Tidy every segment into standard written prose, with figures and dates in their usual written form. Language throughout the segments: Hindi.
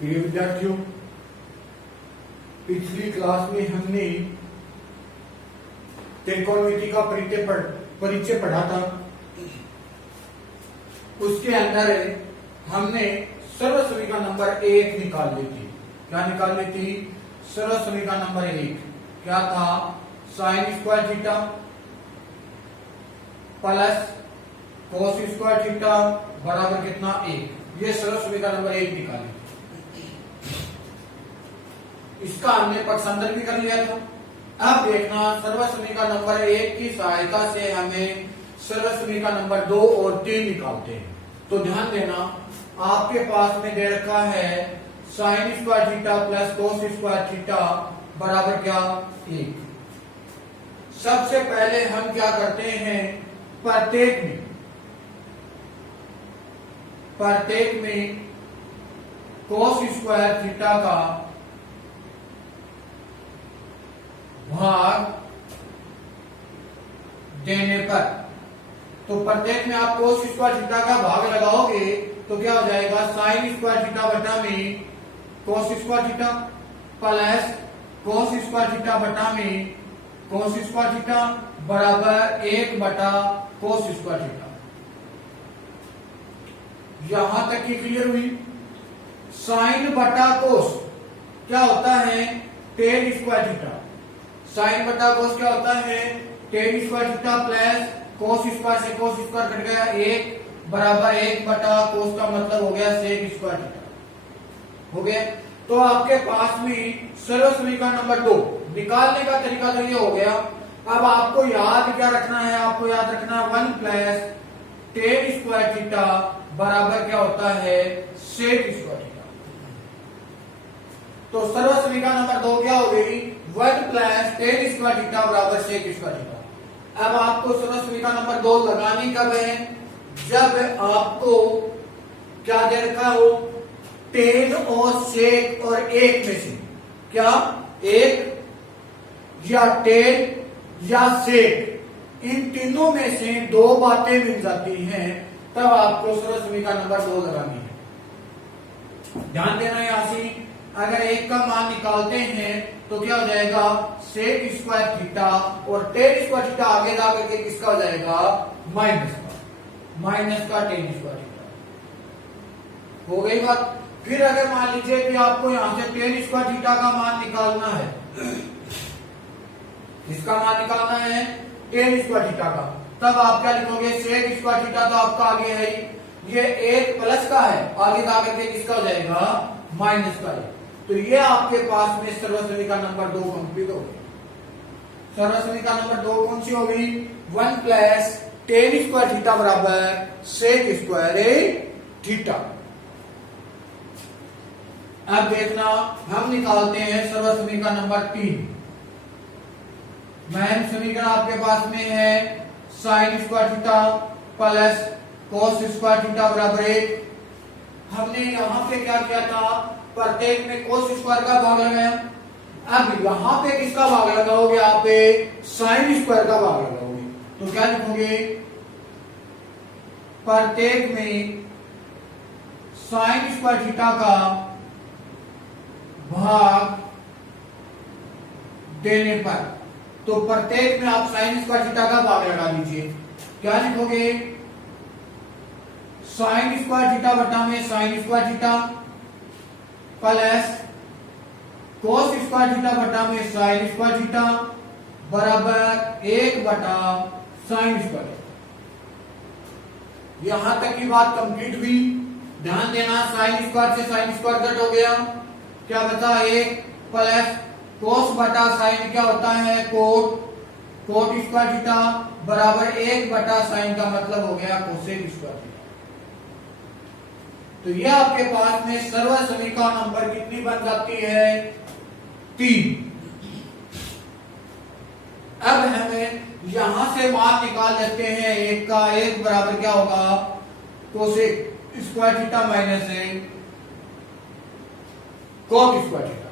प्रिय विद्यार्थियों, पिछली क्लास में हमने त्रिकोणमिति का परिचय पढ़ा था। उसके अंदर हमने सर्वसमीका नंबर 1 निकाल ली थी। क्या निकाल ली थी? सर्वसमीका नंबर 1 क्या था? Sine square theta plus cos square theta बराबर कितना? 1। ये सर्वसमीका नंबर 1 निकाली। इसका हमने पक्षांतर भी कर लिया था। अब देखना, सर्वसमीका नंबर 1 की सहायता से हमें सर्वसमीका नंबर 2 और 3 निकालते हैं। तो ध्यान देना, आपके पास में दे रखा है sine square theta plus cos square theta बराबर क्या? 1। सबसे पहले हम क्या करते हैं, प्रत्येक में कोस स्क्वायर थीटा का भाग देने पर, तो प्रत्येक में आप कोस स्क्वायर थीटा का भाग लगाओगे तो क्या हो जाएगा? साइन स्क्वायर थीटा बटा में cos square theta plus cos square theta बटा में कोस स्क्वायर थीटा बराबर 1 बटा कोस स्क्वायर थीटा। यहां तक की क्लियर हुई? साइन बटा कोस क्या होता है? Ten square theta. साइन बटा कोस क्या होता है? Ten square theta plus cos square से कोस स्क्वायर कट गया 1 बराबर 1 बटा कोस का मतलब हो गया सेक स्क्वायर थीटा। हो गया। तो आपके पास में सर्वसमीका नंबर 2 निकालने का तरीका तो ये हो गया। अब आपको याद क्या रखना है? आपको याद रखना 1 प्लस टेन स्क्वायर थीटा बराबर क्या होता है? Sec square theta. तो सर्वसमीका नंबर 2 क्या हो गई? 1 प्लस टेन स्क्वायर थीटा बराबर सेक स्क्वायर थीटा। अब आपको सर्वसमीका नंबर 2 लगानी कब है? जब आपको क्या दे रखा हो? टेन और सेक और 1 में से क्या 1 या टेन या सेक, इन तीनों में से 2 बातें मिल जाती हैं, तब आपको सर्वसमीका नंबर 2 लगानी है। ध्यान देना, यहां से अगर 1 का मान निकालते हैं तो क्या हो जाएगा? सेक स्क्वायर थीटा और टेन स्क्वायर थीटा आगे जाकर के किसका हो जाएगा? माइनस का टेन स्क्वायर थीटा। हो गई बात। फिर अगर मान लीजिए कि आपको यहां से टेन स्क्वायर थीटा का मान निकालना है, इसका मान निकालना है टेन स्क्वायर थीटा का, तब आप क्या लिखोगे? सेक स्क्वायर थीटा तो आपका आगे है ही, ये 1 प्लस का है, आगे जाकर के किसका हो जाएगा? माइनस का है। तो ये आपके पास में सर्वसमीका नंबर 2 कंप्लीट हो गई। सर्वसमीका नंबर 2 कौन सी हो गई? 1 प्लस टेन स्क्वायर थीटा बराबर सेक स्क्वायर थीटा। अब देखना, हम निकालते हैं सर्वसमीका नंबर 3। मैन समीकरण आपके पास में है sine square theta plus cos square theta बराबर 1। हमने यहां पे क्या किया था? प्रत्येक में कोस स्क्वायर का भाग लगाया। अब यहां पे किसका भाग लगाओगे? आप साइन स्क्वायर का भाग लगाओगे। तो क्या लिखोगे? प्रत्येक में साइन स्क्वायर थीटा का भाग देने पर, तो प्रत्येक में आप साइन स्क्वायर थीटा का भाग लगा लीजिए। क्या लिखोगे? साइन स्क्वायर थीटा बटा में sine square theta plus cos square theta बटा में साइन स्क्वायर थीटा बराबर 1 बटा साइन स्क्वायर। यहां तक की बात कंप्लीट हुई। ध्यान देना, साइन स्क्वायर से साइन स्क्वायर कट हो गया, क्या बचा? 1 प्लस कोस बटा साइन क्या होता है? कोट स्क्वायर थीटा बराबर 1 बटा साइन का मतलब हो गया कोसेक स्क्वायर थीटा। तो यह आपके पास में सर्वसमीका नंबर कितनी बन जाती है? 3। अब हमें यहां से मान निकाल लेते हैं 1 का। 1 बराबर क्या होगा? Cosec square theta minus 1 coat square theta.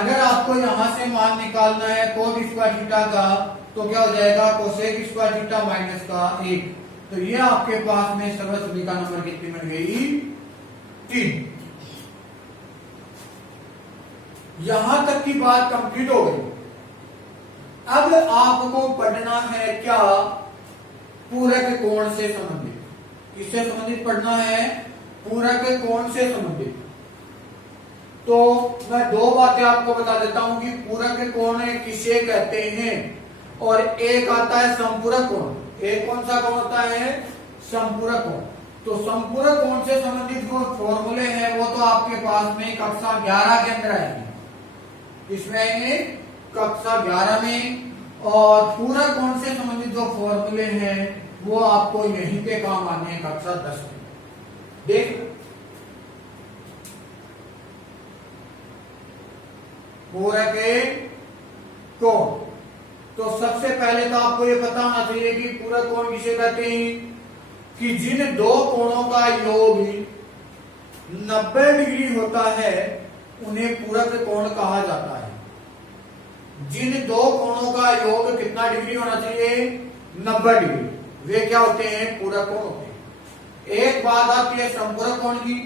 अगर आपको यहां से मान निकालना है कोट स्क्वायर थीटा का, तो क्या हो जाएगा? कोसेक स्क्वायर थीटा माइनस का 1। तो ये आपके पास में सर्वसमीका नंबर कितनी बन गई? 3। यहां तक की बात कंप्लीट हो गई। अब आपको पढ़ना है क्या, पूरक कोण से संबंधित। किससे संबंधित पढ़ना है, पूरक कोण से संबंधित। तो मैं दो बातें आपको बता देता हूं कि पूरक कोण किसे कहते हैं, और एक आता है संपूरक कोण। एक कौन सा कोण होता है, संपूरक कोण। तो संपूरक कोण से संबंधित जो फॉर्मूले हैं वो तो आपके पास में कक्षा 11 के अंदर आएंगे। इसमें आएंगे कक्षा 11 में। और पूरक कोण से संबंधित जो फॉर्मूले हैं वो आपको यहीं पे काम आने हैं कक्षा 10 में। देख, पूरक कोण। तो सबसे पहले तो आपको ये पता होना चाहिए कि पूरक कोण किसे कहते हैं, कि जिन दो कोणों का योग 90 डिग्री होता है उन्हें पूरक कोण कहा जाता है। जिन दो कोणों का योग कितना डिग्री होना चाहिए, 90 डिग्री, वे क्या होते हैं, पूरक कोण होते हैं। एक बात आती है संपूरक कोण की।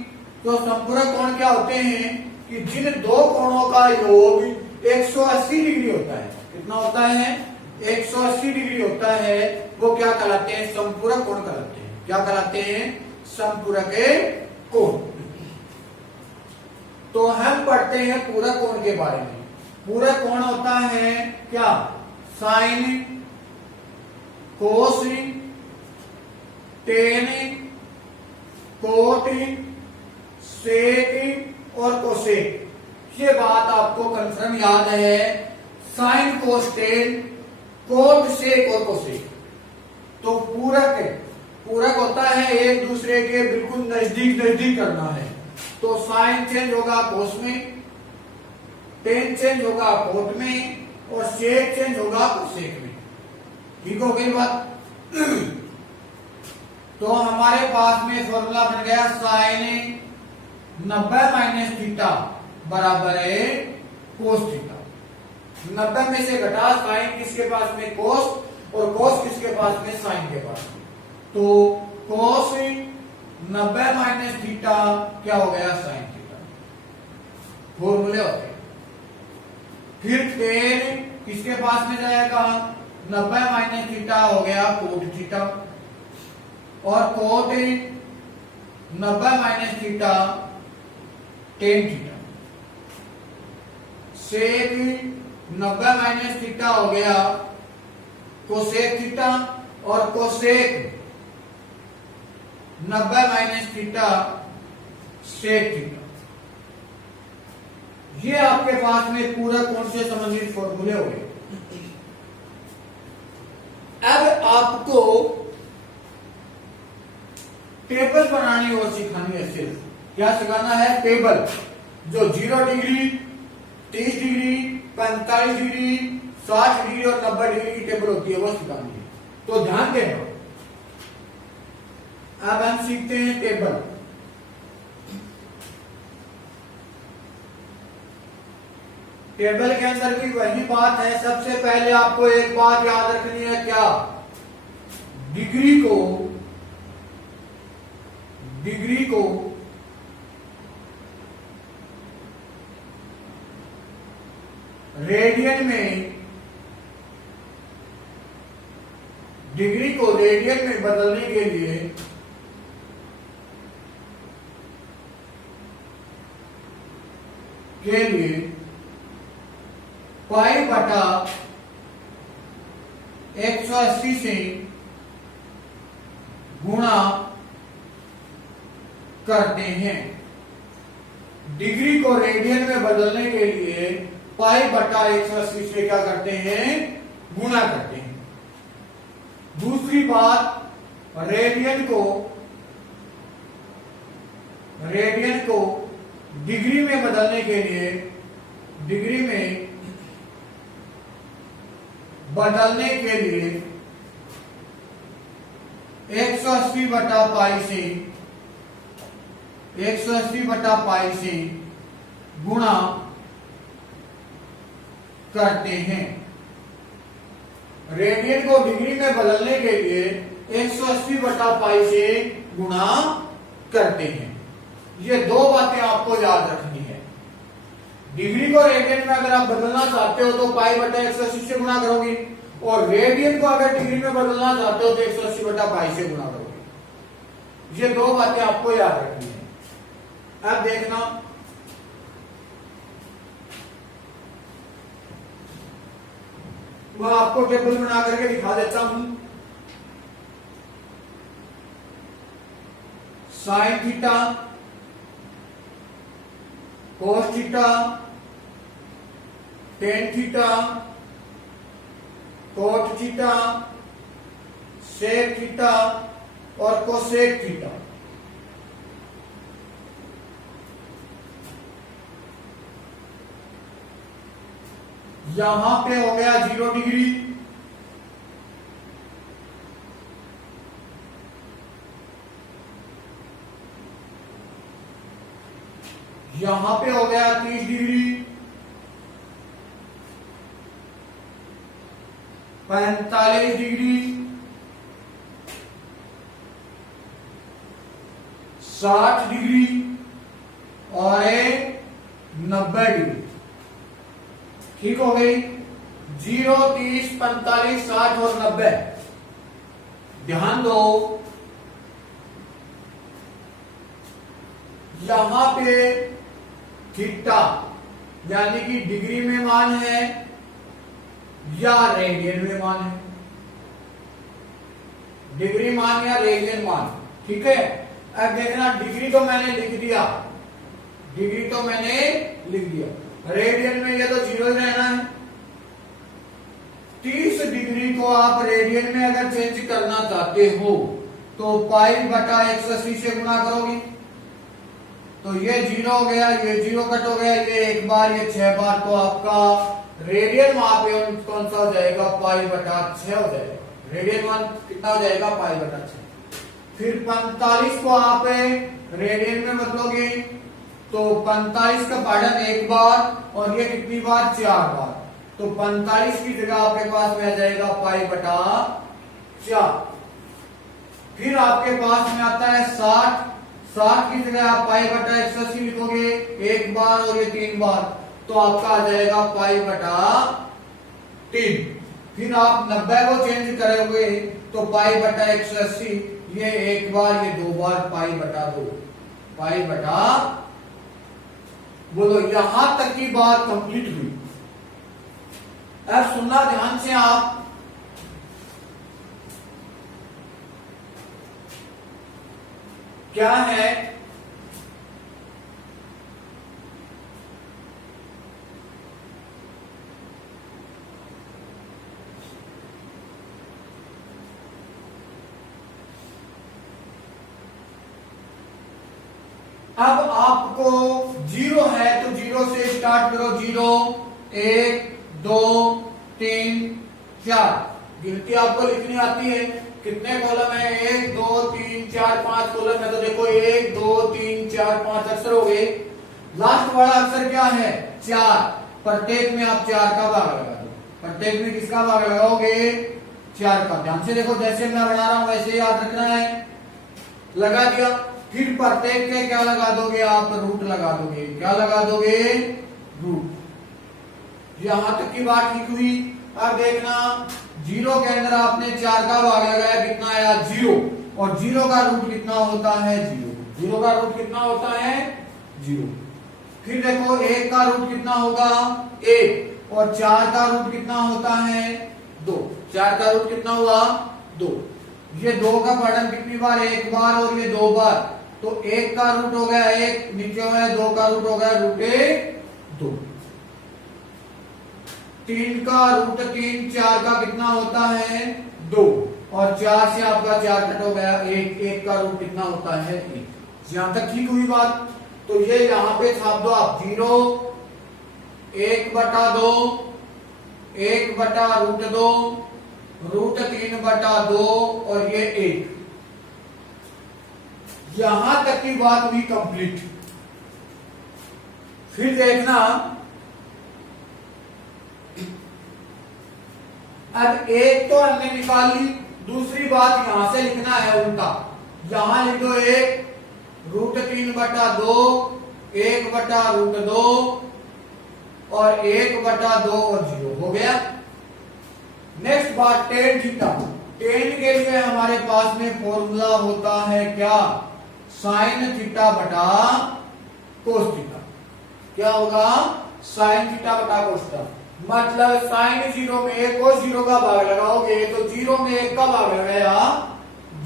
तो संपूरक कोण क्या होते हैं कि जिन दो कोणों का योग 180 डिग्री होता है। कितना होता है, 180 डिग्री होता है, वो क्या कहलाते हैं, संपूरक कोण कहलाते हैं। क्या कहलाते हैं, संपूरक कोण। तो हम पढ़ते हैं पूरक कोण के बारे में। पूरक कोण होता है क्या, साइन, कोस, टेन, कोट, सेक और कोसेक। ये बात आपको कंफर्म याद है, साइन, कोस, टेन, कोट, सेक और कोसेक। तो पूरक होता है एक दूसरे के बिल्कुल नजदीक नजदीक करना है। तो साइन चेंज होगा कोस में, टेन चेंज होगा कोट में, और सेक चेंज होगा कोसेक में। ठीक हो गई बात। तो हमारे पास में फॉर्मूला बन गया, साइन 90 माइनस थीटा बराबर है कोस थीटा। 90 में से घटा साइन किसके पास में, कोस, और कोस किसके पास में, साइन के पास में। तो कोस 90 माइनस थीटा क्या हो गया, साइन थीटा। फॉर्मूले होते हैं। फिर टेन किसके पास में जाएगा, 90 माइनस थीटा हो गया कोट थीटा, और cot 90 minus theta tan theta. Sec 90 minus theta हो गया कोसेक थीटा, और cosec 90 minus theta sec theta. ये आपके पास में पूरक कोण से संबंधित फॉर्मूले हो गए। अब आपको टेबल बनानी और सिखानी है। सिर्फ क्या सिखाना है, टेबल। जो 0 डिग्री, 30 डिग्री, 45 डिग्री, 60 डिग्री और 90 डिग्री की टेबल होती है, वो सिखानी है। तो ध्यान देना। अब हम सीखते हैं टेबल। टेबल के अंदर भी वही बात है। सबसे पहले आपको एक बात याद रखनी है, क्या, डिग्री को रेडियन में, डिग्री को रेडियन में बदलने के लिए पाई बटा 180 से गुणा करते हैं। डिग्री को रेडियन में बदलने के लिए पाई बटा 180 से क्या करते हैं, गुणा करते हैं। दूसरी बात, रेडियन को डिग्री में बदलने के लिए, डिग्री में बदलने के लिए 180 बटा पाई से 180 बटा पाई से गुणा करते हैं। रेडियन को डिग्री में बदलने के लिए 180 बटा पाई से गुणा करते हैं। ये दो बातें आपको याद रखनी है। डिग्री को रेडियन में अगर आप बदलना चाहते हो तो पाई बटा 180 से गुणा करोगे, और रेडियन को अगर डिग्री में बदलना चाहते हो तो 180 बटा पाई से गुणा करोगे। ये दो बातें आपको याद रखनी है। अब देखना, वह आपको टेबल बना करके दिखा देता हूं। Sine theta, cos theta, tan theta, cot theta, sec theta और कोसेक थीटा। यहां पे हो गया 0 डिग्री, यहां पे हो गया 30 डिग्री, 45 डिग्री, 60 डिग्री और 90 डिग्री। ठीक हो गई। 0, 30, 45, 60 और 90। ध्यान दो, यहां पे थीटा यानी कि डिग्री में मान है या रेडियन में मान है, डिग्री मान या रेडियन मान। ठीक है, अब देखना, डिग्री तो मैंने लिख दिया, डिग्री तो मैंने लिख दिया, रेडियन में ये तो 0 रहना है। 30 डिग्री को आप रेडियन में अगर चेंज करना चाहते हो तो पाई बटा 180 से गुणा करोगे, तो ये 0 हो गया, ये 0 कट हो गया, ये एक बार, ये 6 बार, तो आपका रेडियन वहां पे कौन सा हो जाएगा, पाई बटा 6 हो जाएगा। रेडियन मान कितना हो जाएगा, पाई बटा 6। फिर 45 को आप रेडियन में बदलोगे तो 45 का पार्डन एक बार और ये कितनी बार, 4 बार, तो 45 की जगह आपके पास में आ जाएगा पाई बटा 4। फिर आपके पास में आता है 60, 60 की जगह आप पाई बटा 180 लिखोगे एक बार और ये 3 बार, तो आपका आ जाएगा पाई बटा 3। फिर आप 90 को चेंज करोगे तो पाई बटा 180, ये एक बार, ये 2 बार, पाई बटा 2, पाई बटा, बोलो यहां तक की बात कंप्लीट हुई। अब सुनना ध्यान से आप, क्या है, अब आपको 0 है तो 0 से स्टार्ट करो। 0, 1, 2, 3, 4। गिनती आपको लिखनी आती है। कितने कॉलम है, 1, 2, 3, 4, 5 कॉलम है, तो देखो 1, 2, 3, 4, 5 अक्षर हो गए। लास्ट वाला अक्षर क्या है, 4। प्रत्येक में आप 4 का भाग लगा दो, प्रत्येक में किसका भाग लगाओगे, 4 का। ध्यान से देखो, जैसे मैं बना रहा हूं वैसे याद रखना है। लगा दिया, फिर प्रत्येक के क्या लगा दोगे आप, रूट लगा दोगे। क्या लगा दोगे, रूट। यहां तक की बात ठीक हुई। अब देखना, 0 के अंदर आपने 4 का भाग लगाया, कितना आया, 0, और 0 का रूट कितना होता है, 0। 0 का रूट कितना होता है, 0। फिर देखो 1 का रूट कितना होगा, 1, और 4 का रूट कितना होता है, 2। 4 का रूट कितना हुआ, 2। ये 2 का पठन कितनी बार, एक बार और ये 2 बार, तो 1 का रूट हो गया 1, नीचे हो गया 2 का रूट हो गया √2। 3 का रूट 3, 4 का कितना होता है, 2, और 4 से आपका 4 कट हो गया 1, 1 का रूट कितना होता है, 1। यहां तक ठीक हुई बात। तो ये यहां पे छाप दो आप, 0, 1/2, 1/√2, √3/2 और ये 1। यहां तक की बात हुई कंप्लीट। फिर देखना, अब 1 तो हमने निकाल ली, दूसरी बात यहां से लिखना है उल्टा। यहां लिख दो 1, √3/2, 1/√2, और 1/2 और 0 हो गया। नेक्स्ट बात टेन थीटा। टेन के लिए हमारे पास में फॉर्मूला होता है क्या, साइन थीटा बटा कोस थीटा। क्या होगा, साइन थीटा बटा कोस थीटा। मतलब साइन 0 में कोस 0 का भाग लगाओगे तो 0 में 1 का भाग लगाया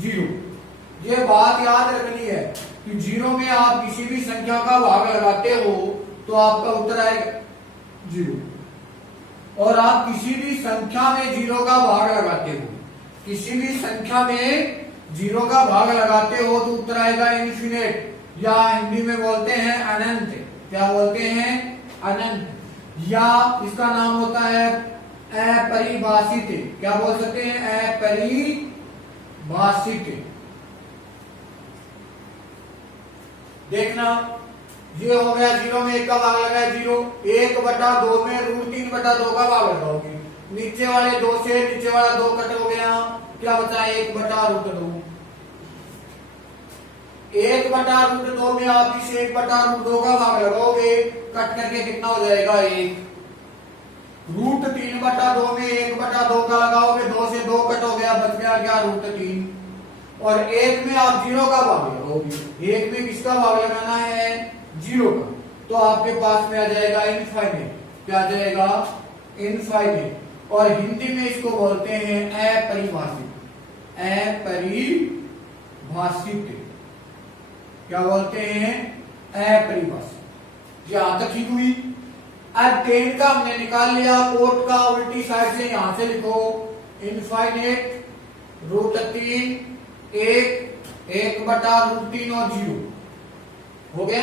0। ये बात याद रखनी है कि 0 में आप किसी भी संख्या का भाग लगाते हो तो आपका उत्तर आएगा 0, और आप किसी भी संख्या में 0 का भाग लगाते हो, किसी भी संख्या में 0 का भाग लगाते हो तो उत्तर आएगा इन्फिनिट, या हिंदी में बोलते हैं अनंत। क्या बोलते हैं, अनंत, या इसका नाम होता है अपरिभाषित। क्या बोल सकते हैं, अपरिभाषित। देखना, ये हो गया 0 में 1 का भाग लगाया 0, 1/2 में √3/2 का भाग लगाओगे, नीचे वाले 2 से नीचे वाला 2 कट हो गया, क्या बचा 1/√2। 1/√2 में आप इस 1/√2 का भाग लगाओगे, कट करके कितना हो जाएगा 1। √3/2 में 1/2 का लगाओगे, 2 से 2 कट हो गया, बच गया क्या √3। और 1 में आप 0 का भाग लगाओगे, 1 में किसका भाग लगाना है, 0 का, तो आपके पास में आ जाएगा इनफाइनाइट। क्या आ जाएगा, इनफाइनाइट। और हिंदी में इसको बोलते हैं अपरिभाषित। अपरिभाषित क्या बोलते हैं, अपरिभाषित। यहां तक ठीक हुई। अब टेन का हमने निकाल लिया, कोट का उल्टी साइड से यहां से लिखो, इनफाइनाइट √3 1/√3 और 0 हो गया।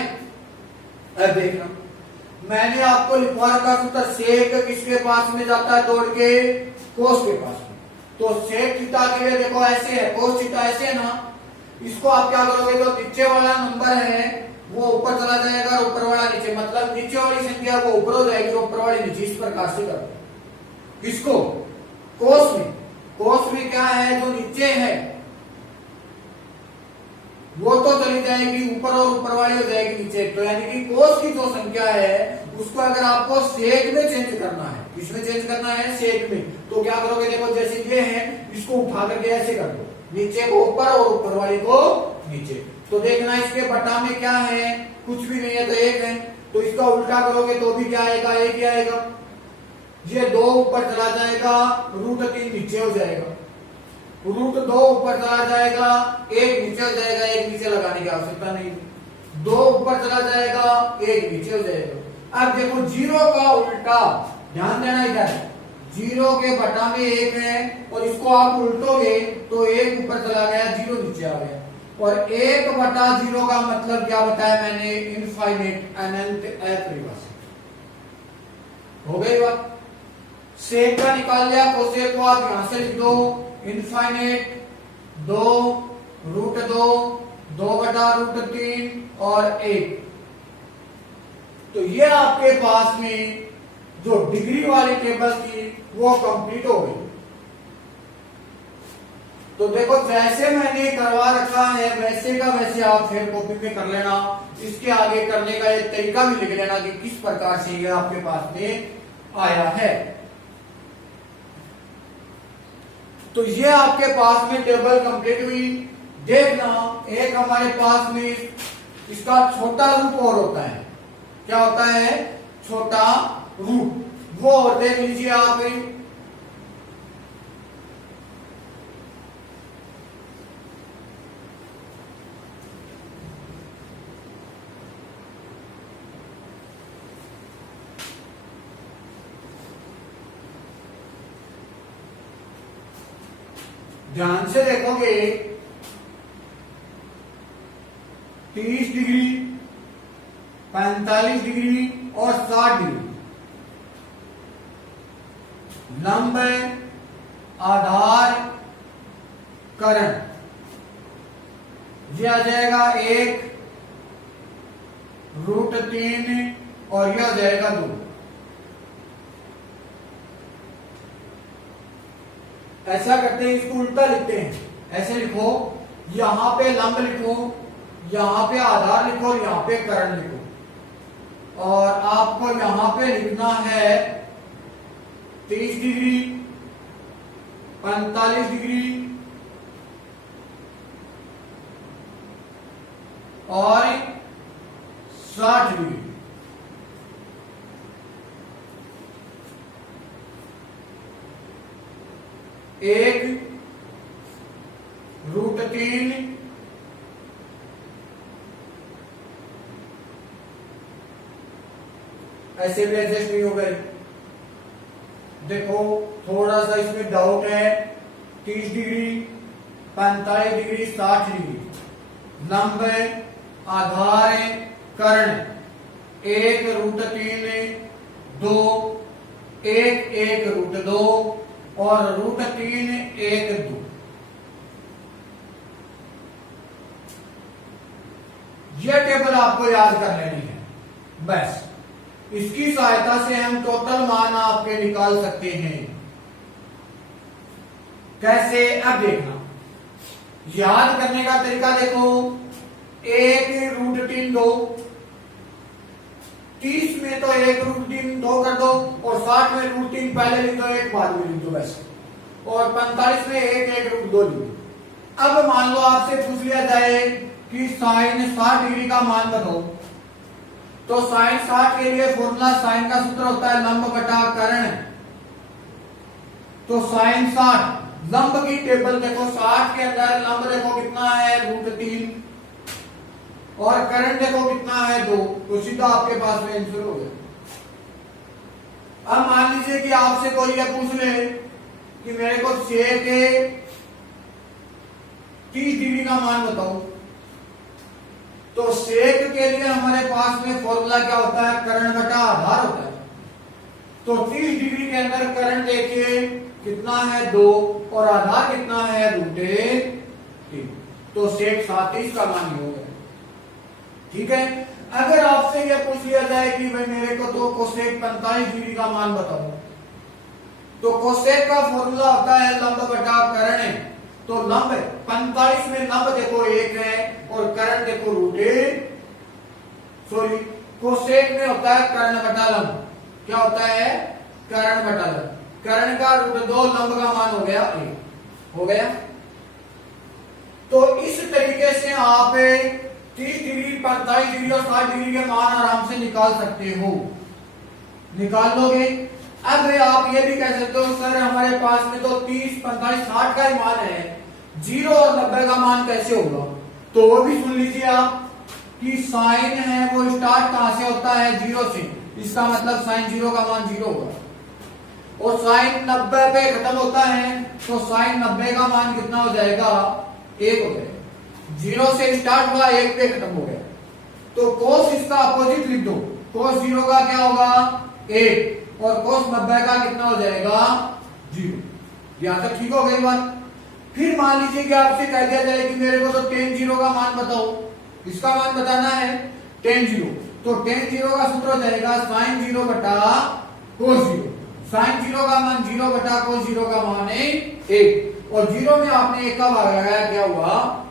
अब देखना, मैंने आपको लिखवा रखा सूत्र, सेक किसके पास में जाता है दौड़ के, कोस के पास में। तो सेक थीटा के लिए देखो ऐसे है, कोस थीटा ऐसे है ना, इसको आप क्या करोगे, जो नीचे वाला नंबर है वो ऊपर चला जाएगा और ऊपर वाला नीचे, मतलब नीचे वाली संख्या वो ऊपर हो जाएगी, ऊपर वाली नीचे। इस प्रकार से करो। किसको, कोस में। कोस में क्या है, जो नीचे है वो तो चली जाएगी ऊपर और ऊपर वाली हो जाएगी नीचे। तो यानी कि कोस की जो संख्या है उसको अगर आपको सेक में चेंज करना है, किसमें चेंज करना है, सेक में, तो क्या करोगे, देखो जैसे ये है, इसको उठा करके ऐसे कर दो, नीचे को ऊपर और ऊपर वाली को नीचे। तो देखना इसके बटा में क्या है, कुछ भी नहीं है तो 1 है, तो इसका उल्टा करोगे तो भी क्या आएगा, 1 ही आएगा। ये 2 ऊपर चला जाएगा, √3 नीचे हो जाएगा, √2 ऊपर चला जाएगा, 1 नीचे हो जाएगा, 1 नीचे लगाने की आवश्यकता नहीं, 2 ऊपर चला जाएगा, 1 नीचे हो जाएगा। अब देखो 0 का उल्टा, ध्यान देना इधर, 0 के बटा में 1 है और इसको आप उल्टोगे तो 1 ऊपर चला गया, 0 नीचे आ गया। और 1/0 का मतलब क्या बताया मैंने, इनफाइनाइट, अनंत, अपरिभाषित। हो गई बात। सेक का निकाल लिया, कोसेक को आप यहां से लिख दो, इनफाइनाइट 2 √2 2/√3 और 1। तो ये आपके पास में जो डिग्री वाली टेबल थी वो कंप्लीट हो गई। तो देखो जैसे मैंने करवा रखा है वैसे का वैसे आप फिर कॉपी में कर लेना। इसके आगे करने का एक तरीका भी लिख लेना कि किस प्रकार से ये आपके पास में आया है। तो ये आपके पास में टेबल कंप्लीट हुई। देखना, एक हमारे पास में इसका छोटा रूप और होता है। क्या होता है, छोटा रूप, वो और देख लीजिए आप। ध्यान से देखोगे 30 डिग्री, 45 डिग्री और 60 डिग्री लंब, आधार, करण, यह आ जाएगा 1 √3 और यह आ जाएगा 2। ऐसा करते हैं, इसको उल्टा लिखते हैं। ऐसे लिखो, यहां पे लंब लिखो, यहां पे आधार लिखो और यहां पे करण लिखो। और आपको यहां पे लिखना है 30 डिग्री, 45 डिग्री और 60 डिग्री। एक √3 ऐसे भी एडजस्ट नहीं हो गए। देखो थोड़ा सा इसमें डाउट है। 30 डिग्री, 45 डिग्री, 60 डिग्री, लंब है, आधार है, कर्ण, 1 √3, 2, 1 √2 और √3 1 2। यह टेबल आपको याद कर लेनी है। बस इसकी सहायता से हम टोटल मान आपके निकाल सकते हैं। कैसे? अब देखना, याद करने का तरीका देखो। 1 √3 2, 30 में तो 1 √3 2 कर दो और 60 में √3 पहले लिख दो, एक बाद में लिख दो बस। और 45 में 1 √2 लिख दो। अब मान लो आपसे पूछ लिया जाए कि साइन 60 डिग्री का मान बताओ, तो साइन 60 के लिए फॉर्मूला, साइन का सूत्र होता है लंब बटा कर्ण। तो साइन 60, लंब की टेबल देखो, 60 के अंदर लंब देखो कितना है √3 और कर्ण देखो कितना है 2, तो सीधा आपके पास में आंसर हो गया। अब मान लीजिए कि आपसे कोई यह पूछ ले कि मेरे को सेक के 30 डिग्री का मान बताओ, तो सेक के लिए हमारे पास में फॉर्मूला क्या होता है? कर्ण बटा आधार होता है। तो 30 डिग्री के अंदर कर्ण देखिए कितना है 2 और आधार कितना है √3, तो सेक 37 का मान हो गया। ठीक है। अगर आपसे यह पूछ लिया जाए कि भाई मेरे को तो कोसेक 45 डिग्री का मान बताओ, तो कोसेक का फॉर्मूला होता है लंब बटा कर्ण। तो लंब 45 में लंब देखो 1 है और कर्ण देखो √3, सॉरी कोसेक में होता है कर्ण बटा लंब। क्या होता है? कर्ण बटा लंब। कर्ण का √2, लंब का मान हो गया 1, हो गया। तो इस तरीके से आप 30 डिग्री, 45 डिग्री और 60 डिग्री के मान आराम से निकाल सकते हो। निकाल लोगे। अब आप ये भी कह सकते हो सर हमारे पास में तो 30, 45, 60 का ही मान है, 0 और 90 का मान कैसे होगा? तो वो भी सुन लीजिए आप कि साइन है वो स्टार्ट कहां से होता है? 0 से। इसका मतलब साइन 0 का मान 0 होगा और साइन 90 पे खत्म होता है, तो साइन 90 का मान कितना हो जाएगा? 1 हो जाएगा। 0 से स्टार्ट हुआ, 1 पे खत्म हो गया। तो कोस इसका अपोजिट लिख दो। कोस 0 का क्या होगा? 1 और कोस 90 का कितना हो जाएगा? 0। यहां तक ठीक हो गई बात। फिर मान लीजिए कि आपसे कह दिया जाए कि मेरे को तो tan 0 का मान बताओ, इसका मान बताना है tan 0। तो tan 0 का सूत्र हो जाएगा साइन 0 बटा कोस 0। साइन 0 का मान 0 बटा कोस 0 का मान है 1 और 0 में आपने 1 का भाग लगाया, क्या हुआ?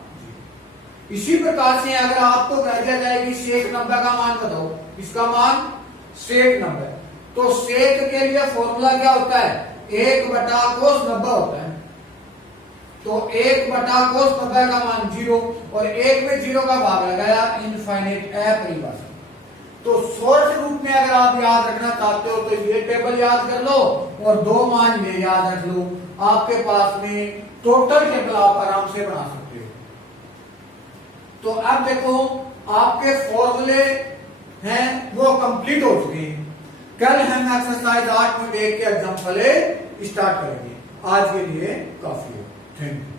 इसी प्रकार से अगर आपको कह दिया जाए कि सेक 90 का मान बताओ, इसका मान सेक 90, तो सेक के लिए फॉर्मूला क्या होता है? 1 बटा कोस 90 होता है। तो 1 बटा कोस 90 का मान 0 और 1 में 0 का भाग लगाया, इनफाइनाइट परिभाषा। तो शॉर्ट रूप में अगर आप याद रखना चाहते हो तो ये टेबल याद कर लो और 2 मान ये याद रख लो, आपके पास में टोटल टेबल आप आराम से बना सकते हो। तो अब देखो आपके फॉर्मूले हैं वो कंप्लीट हो चुके हैं। कल हम एक्सरसाइज 8 में देख के एग्जाम्पल स्टार्ट करेंगे। आज के लिए काफी है। Thank you.